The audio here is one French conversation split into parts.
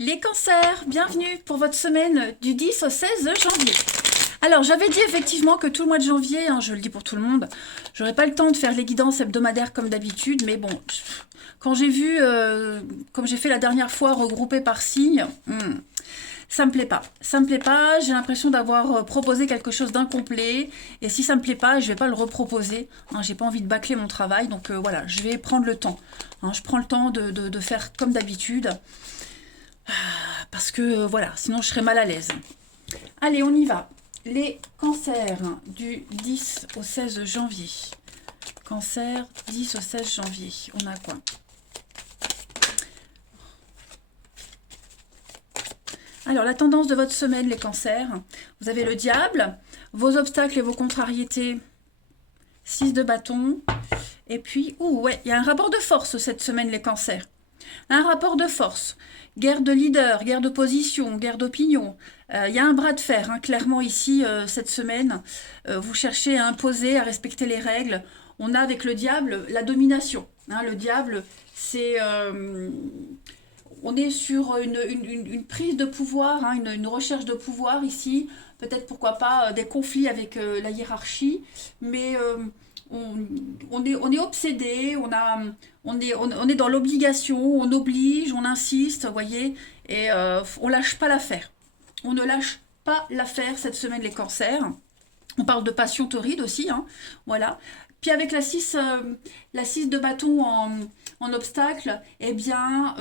Les cancers, bienvenue pour votre semaine du 10 au 16 janvier. Alors, j'avais dit effectivement que tout le mois de janvier, je le dis pour tout le monde, j'aurais pas le temps de faire les guidances hebdomadaires comme d'habitude, mais bon, quand j'ai vu, comme j'ai fait la dernière fois, regroupé par signe, ça me plaît pas. Ça me plaît pas, j'ai l'impression d'avoir proposé quelque chose d'incomplet, et si ça me plaît pas, je vais pas le reproposer. J'ai pas envie de bâcler mon travail, donc voilà, je vais prendre le temps. Je prends le temps de faire comme d'habitude. Parce que voilà, sinon je serais mal à l'aise. Allez, on y va. Les cancers du 10 au 16 janvier. Cancer 10 au 16 janvier. On a quoi? Alors, la tendance de votre semaine, les cancers. Vous avez le diable, vos obstacles et vos contrariétés. 6 de bâton. Et puis, ouais, il y a un rapport de force cette semaine, les cancers. Un rapport de force. Guerre de leader, guerre de position, guerre d'opinion. Il y a un bras de fer, clairement ici, cette semaine. Vous cherchez à imposer, à respecter les règles. On a avec le diable la domination. Le diable, c'est... on est sur une prise de pouvoir, une recherche de pouvoir ici. Peut-être, pourquoi pas, des conflits avec la hiérarchie. Mais on est obsédé, on est dans l'obligation, on oblige, on insiste, vous voyez, et on lâche pas l'affaire. On ne lâche pas l'affaire cette semaine, les cancers. On parle de passion torride aussi, voilà. Puis avec la 6 de bâton en obstacle, eh bien,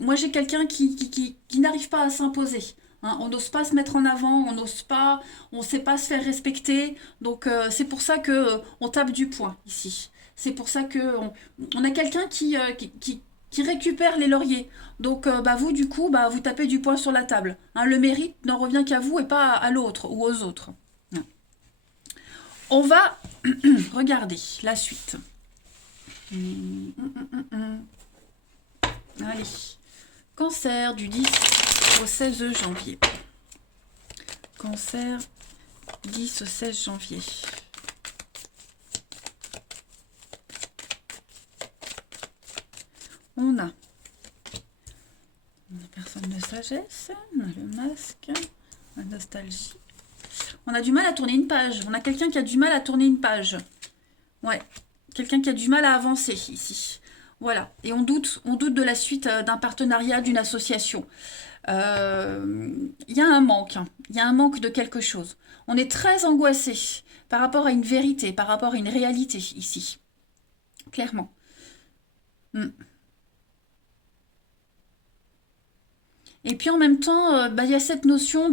moi j'ai quelqu'un qui n'arrive pas à s'imposer. On n'ose pas se mettre en avant, on ne sait pas se faire respecter. Donc c'est pour ça que on tape du poing ici. C'est pour ça que on a quelqu'un qui récupère les lauriers. Donc vous du coup, vous tapez du poing sur la table. Le mérite n'en revient qu'à vous et pas à l'autre ou aux autres. On va regarder la suite. Allez. Cancer du 10 au 16 janvier. Cancer 10 au 16 janvier. On a la personne de sagesse, on a le masque, la nostalgie. On a du mal à tourner une page. On a quelqu'un qui a du mal à tourner une page. Ouais, quelqu'un qui a du mal à avancer ici. Voilà, et on doute de la suite d'un partenariat, d'une association. Il y a un manque, il y a un manque de quelque chose. On est très angoissé par rapport à une vérité, par rapport à une réalité ici. Clairement. Et puis en même temps, il y a cette notion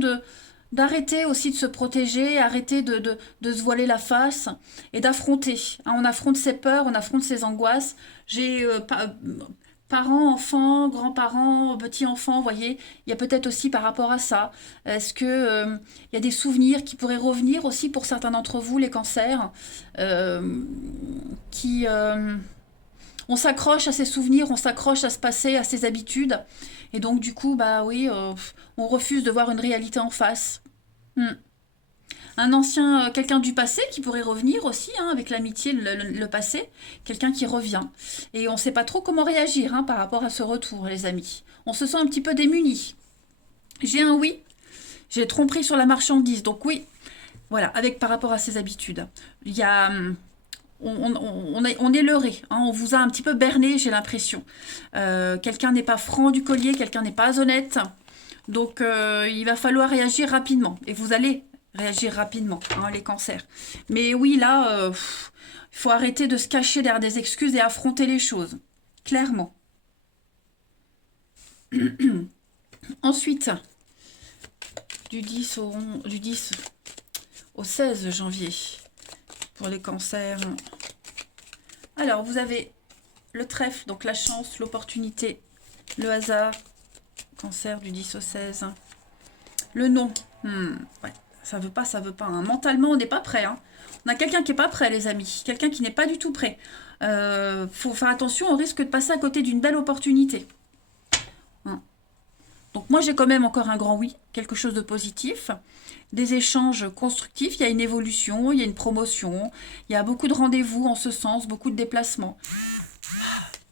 d'arrêter aussi de se protéger, arrêter de se voiler la face et d'affronter. On affronte ses peurs, on affronte ses angoisses. J'ai parents, enfants, grands-parents, petits-enfants, vous voyez, il y a peut-être aussi par rapport à ça. Est-ce que il y a des souvenirs qui pourraient revenir aussi pour certains d'entre vous, les cancers, qui on s'accroche à ces souvenirs, on s'accroche à ce passé, à ses habitudes, et donc du coup, oui, on refuse de voir une réalité en face. Hmm. Un ancien, quelqu'un du passé qui pourrait revenir aussi, avec l'amitié, le passé, quelqu'un qui revient. Et on ne sait pas trop comment réagir par rapport à ce retour, les amis. On se sent un petit peu démunis. J'ai un oui, j'ai tromperie sur la marchandise, donc oui, voilà, avec par rapport à ses habitudes. Il y a... on est leurré, on vous a un petit peu berné, j'ai l'impression. Quelqu'un n'est pas franc du collier, quelqu'un n'est pas honnête. Donc il va falloir réagir rapidement. Et vous allez réagir rapidement, les cancers. Mais oui, là, il faut arrêter de se cacher derrière des excuses et affronter les choses. Clairement. Ensuite, du 10 au 16 janvier, pour les cancers. Alors, vous avez le trèfle, donc la chance, l'opportunité, le hasard. Cancer du 10 au 16. Le non. Ouais, ça veut pas, ça veut pas. Mentalement, on n'est pas prêt. On a quelqu'un qui n'est pas prêt, les amis. Quelqu'un qui n'est pas du tout prêt. Faut faire attention, on risque de passer à côté d'une belle opportunité. Donc moi, j'ai quand même encore un grand oui. Quelque chose de positif. Des échanges constructifs. Il y a une évolution, il y a une promotion. Il y a beaucoup de rendez-vous en ce sens, beaucoup de déplacements.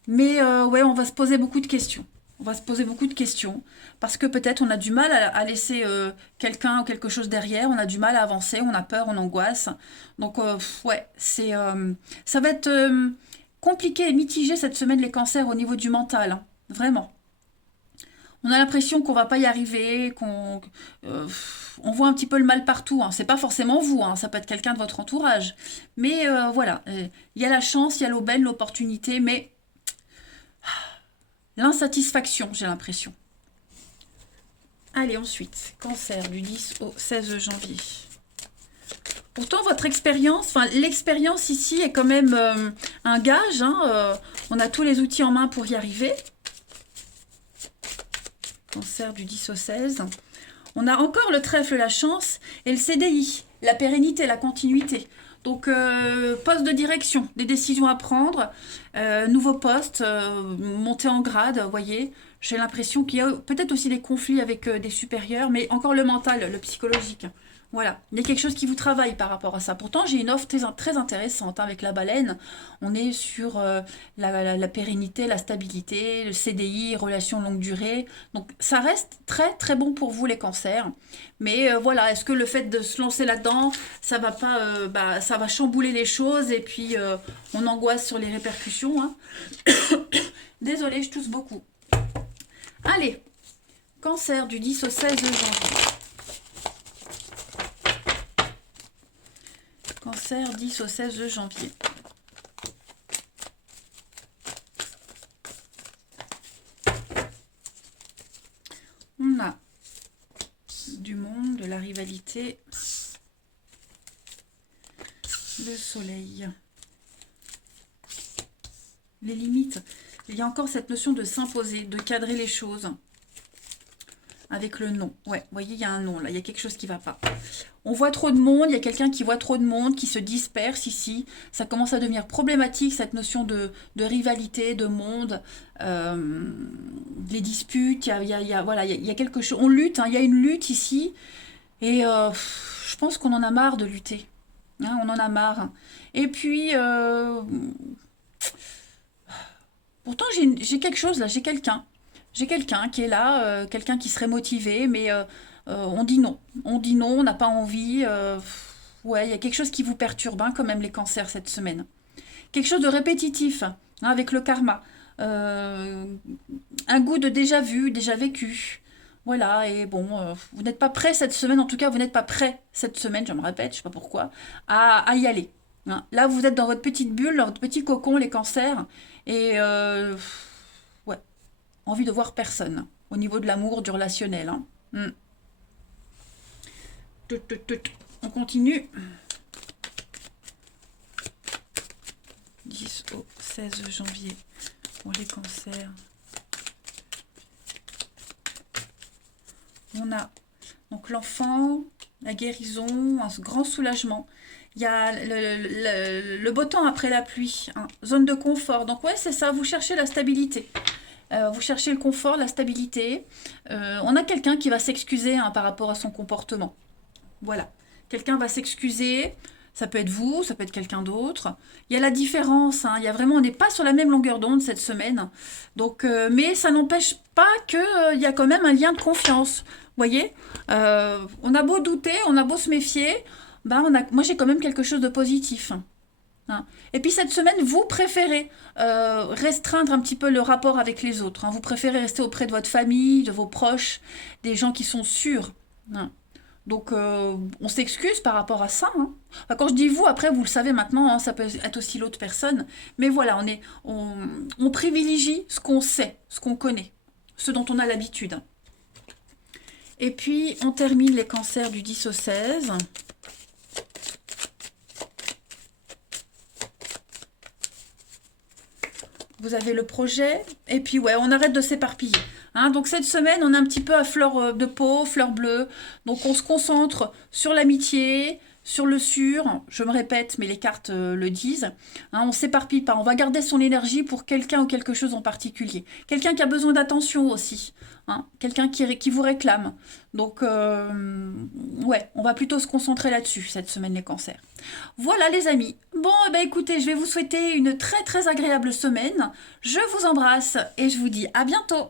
Mais ouais, on va se poser beaucoup de questions. On va se poser beaucoup de questions parce que peut-être on a du mal à laisser quelqu'un ou quelque chose derrière, on a du mal à avancer, on a peur, on angoisse. Donc ouais, ça va être compliqué et mitigé cette semaine les cancers au niveau du mental, hein, vraiment. On a l'impression qu'on va pas y arriver, euh, on voit un petit peu le mal partout, hein. C'est pas forcément vous, hein, ça peut être quelqu'un de votre entourage. Mais voilà, il y a la chance, il y a l'aubaine, l'opportunité, mais l'insatisfaction, j'ai l'impression. Allez, ensuite, cancer du 10 au 16 janvier. Pourtant, votre expérience, enfin, l'expérience ici est quand même un gage, hein, on a tous les outils en main pour y arriver. Cancer du 10 au 16. On a encore le trèfle, la chance, et le CDI, la pérennité, la continuité. Donc, poste de direction, des décisions à prendre, nouveau poste, monter en grade, vous voyez. J'ai l'impression qu'il y a peut-être aussi des conflits avec des supérieurs, mais encore le mental, le psychologique. Voilà, il y a quelque chose qui vous travaille par rapport à ça. Pourtant, j'ai une offre très intéressante hein, avec la baleine. On est sur la pérennité, la stabilité, le CDI, relations longue durée. Donc, ça reste très bon pour vous les cancers. Mais voilà, est-ce que le fait de se lancer là-dedans, ça va pas, ça va chambouler les choses et puis on angoisse sur les répercussions, hein. Désolée, je tousse beaucoup. Allez, cancer du 10 au 16 janvier. Cancer 10 au 16 janvier. On a du monde, de la rivalité, le soleil, les limites. Il y a encore cette notion de s'imposer, de cadrer les choses. Avec le non. Ouais, vous voyez, il y a un non là, il y a quelque chose qui ne va pas. On voit trop de monde, il y a quelqu'un qui voit trop de monde, qui se disperse ici. Ça commence à devenir problématique, cette notion de rivalité, de monde, des disputes, voilà, il y a quelque chose. On lutte, hein, il y a une lutte ici. Et je pense qu'on en a marre de lutter. Hein, on en a marre. Et puis, pourtant, j'ai quelque chose là, j'ai quelqu'un. J'ai quelqu'un qui est là, quelqu'un qui serait motivé, mais on dit non. On dit non, on n'a pas envie. Ouais, il y a quelque chose qui vous perturbe, hein, quand même, les cancers cette semaine. Quelque chose de répétitif, hein, avec le karma. Euh, un goût de déjà vu, déjà vécu. Voilà, et bon, vous n'êtes pas prêt cette semaine, en tout cas, vous n'êtes pas prêt cette semaine, je me répète, je sais pas pourquoi, à y aller. Hein. Là, vous êtes dans votre petite bulle, dans votre petit cocon, les cancers, et ouais, envie de voir personne au niveau de l'amour, du relationnel. Hein. Hmm. On continue. 10 au 16 janvier pour les cancers. On a donc l'enfant, la guérison, un grand soulagement. Il y a le beau temps après la pluie, hein, zone de confort. Donc ouais, c'est ça, vous cherchez la stabilité. Vous cherchez le confort, la stabilité. On a quelqu'un qui va s'excuser hein, par rapport à son comportement. Voilà. Quelqu'un va s'excuser. Ça peut être vous, ça peut être quelqu'un d'autre. Il y a la différence. Hein, il y a vraiment, on n'est pas sur la même longueur d'onde cette semaine. Donc, mais ça n'empêche pas qu'il y a quand même un lien de confiance. Vous voyez, on a beau douter, on a beau se méfier, moi j'ai quand même quelque chose de positif. Hein. Et puis cette semaine, vous préférez restreindre un petit peu le rapport avec les autres. Hein. Vous préférez rester auprès de votre famille, de vos proches, des gens qui sont sûrs. Hein. Donc on s'excuse par rapport à ça. Hein. Enfin, quand je dis vous, après vous le savez maintenant, hein, ça peut être aussi l'autre personne. Mais voilà, on privilégie ce qu'on sait, ce qu'on connaît, ce dont on a l'habitude. Et puis on termine les cancers du 10 au 16. Vous avez le projet, et puis ouais, on arrête de s'éparpiller. Hein, donc cette semaine, on est un petit peu à fleur de peau, fleur bleue. Donc on se concentre sur l'amitié, sur le sûr. Je me répète, mais les cartes le disent. Hein, on ne s'éparpille pas. On va garder son énergie pour quelqu'un ou quelque chose en particulier. Quelqu'un qui a besoin d'attention aussi. Hein, quelqu'un qui vous réclame. Donc ouais, on va plutôt se concentrer là-dessus cette semaine, les cancers. Voilà les amis. Bon, écoutez, je vais vous souhaiter une très agréable semaine. Je vous embrasse et je vous dis à bientôt.